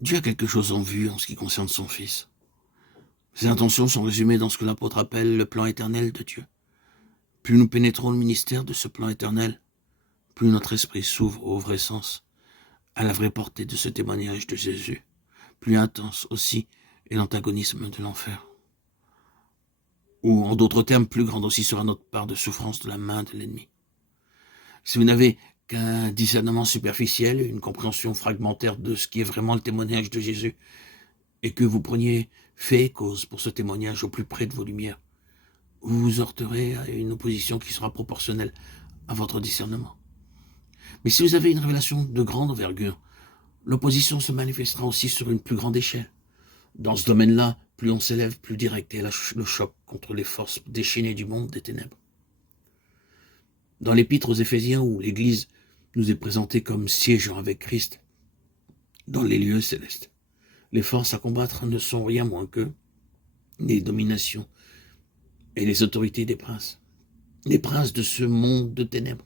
Dieu a quelque chose en vue en ce qui concerne son Fils. Ses intentions sont résumées dans ce que l'apôtre appelle le plan éternel de Dieu. Plus nous pénétrons le ministère de ce plan éternel, plus notre esprit s'ouvre au vrai sens, à la vraie portée de ce témoignage de Jésus. Plus intense aussi est l'antagonisme de l'enfer. Ou, en d'autres termes, plus grande aussi sera notre part de souffrance de la main de l'ennemi. Si vous n'avez qu'un discernement superficiel, une compréhension fragmentaire de ce qui est vraiment le témoignage de Jésus, et que vous preniez fait et cause pour ce témoignage au plus près de vos lumières, vous vous heurterez à une opposition qui sera proportionnelle à votre discernement. Mais si vous avez une révélation de grande envergure, l'opposition se manifestera aussi sur une plus grande échelle. Dans ce domaine-là, plus on s'élève, plus direct est le choc contre les forces déchaînées du monde des ténèbres. Dans l'épître aux Éphésiens, où l'Église nous est présentée comme siégeant avec Christ dans les lieux célestes, les forces à combattre ne sont rien moins que les dominations et les autorités des princes de ce monde de ténèbres,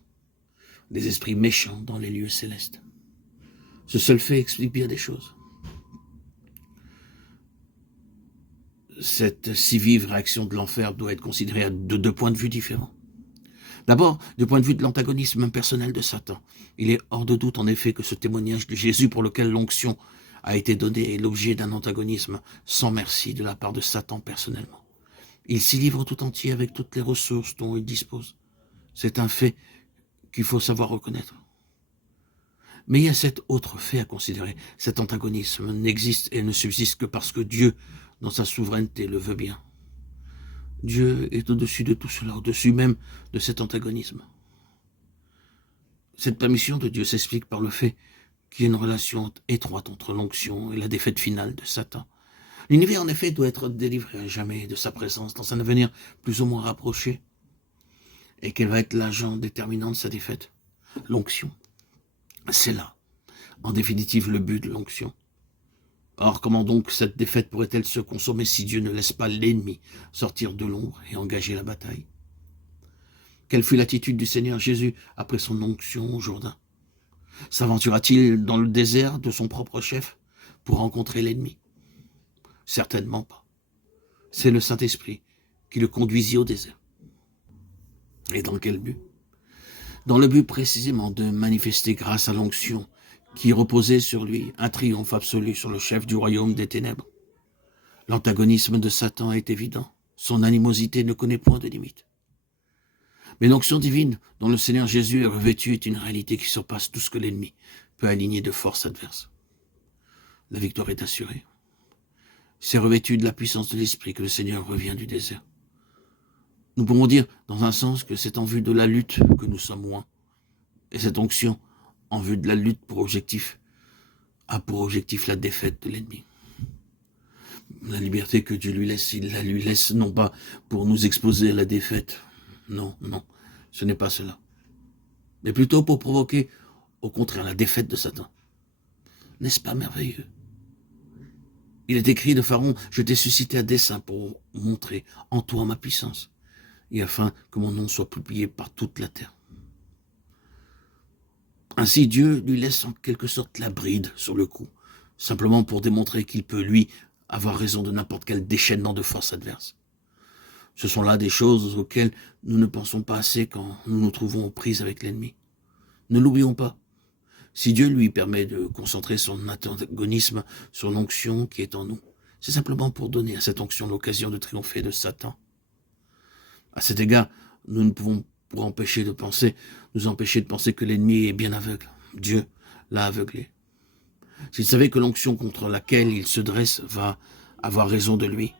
des esprits méchants dans les lieux célestes. Ce seul fait explique bien des choses. Cette si vive réaction de l'enfer doit être considérée de deux points de vue différents. D'abord, du point de vue de l'antagonisme personnel de Satan. Il est hors de doute en effet que ce témoignage de Jésus pour lequel l'onction a été donnée est l'objet d'un antagonisme sans merci de la part de Satan personnellement. Il s'y livre tout entier avec toutes les ressources dont il dispose. C'est un fait qu'il faut savoir reconnaître. Mais il y a cet autre fait à considérer. Cet antagonisme n'existe et ne subsiste que parce que Dieu, dans sa souveraineté, le veut bien. Dieu est au-dessus de tout cela, au-dessus même de cet antagonisme. Cette permission de Dieu s'explique par le fait qu'il y a une relation étroite entre l'onction et la défaite finale de Satan. L'univers, en effet, doit être délivré à jamais de sa présence dans un avenir plus ou moins rapproché. Et quel va être l'agent déterminant de sa défaite? L'onction. C'est là, en définitive, le but de l'onction. Or, comment donc cette défaite pourrait-elle se consommer si Dieu ne laisse pas l'ennemi sortir de l'ombre et engager la bataille? Quelle fut l'attitude du Seigneur Jésus après son onction au Jourdain? S'aventura-t-il dans le désert de son propre chef pour rencontrer l'ennemi? Certainement pas. C'est le Saint-Esprit qui le conduisit au désert. Et dans quel but? Dans le but précisément de manifester grâce à l'onction qui reposait sur lui un triomphe absolu sur le chef du royaume des ténèbres. L'antagonisme de Satan est évident. Son animosité ne connaît point de limite. Mais l'onction divine dont le Seigneur Jésus est revêtu est une réalité qui surpasse tout ce que l'ennemi peut aligner de force adverse. La victoire est assurée. C'est revêtu de la puissance de l'Esprit que le Seigneur revient du désert. Nous pourrons dire, dans un sens, que c'est en vue de la lutte que nous sommes loin. Et cette onction, en vue de la lutte a pour objectif la défaite de l'ennemi. La liberté que Dieu lui laisse, il la lui laisse non pas pour nous exposer à la défaite. Non, ce n'est pas cela. Mais plutôt pour provoquer, au contraire, la défaite de Satan. N'est-ce pas merveilleux? Il est écrit de Pharaon, je t'ai suscité à dessein pour montrer en toi ma puissance, et afin que mon nom soit publié par toute la terre. Ainsi Dieu lui laisse en quelque sorte la bride sur le cou, simplement pour démontrer qu'il peut, lui, avoir raison de n'importe quel déchaînement de force adverse. Ce sont là des choses auxquelles nous ne pensons pas assez quand nous nous trouvons aux prises avec l'ennemi. Ne l'oublions pas. Si Dieu lui permet de concentrer son antagonisme sur l'onction qui est en nous, c'est simplement pour donner à cette onction l'occasion de triompher de Satan. À cet égard, nous ne pouvons nous empêcher de penser que l'ennemi est bien aveugle. Dieu l'a aveuglé. S'il savait que l'onction contre laquelle il se dresse va avoir raison de lui,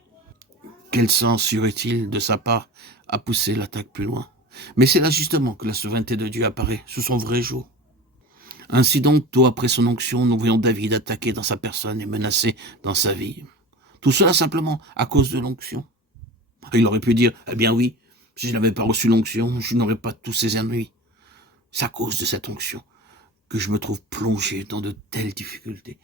quel sens y aurait-il de sa part à pousser l'attaque plus loin? Mais c'est là justement que la souveraineté de Dieu apparaît sous son vrai jour. Ainsi donc, tôt après son onction, nous voyons David attaqué dans sa personne et menacé dans sa vie. Tout cela simplement à cause de l'onction. Il aurait pu dire, eh bien oui, si je n'avais pas reçu l'onction, je n'aurais pas tous ces ennuis. C'est à cause de cette onction que je me trouve plongé dans de telles difficultés.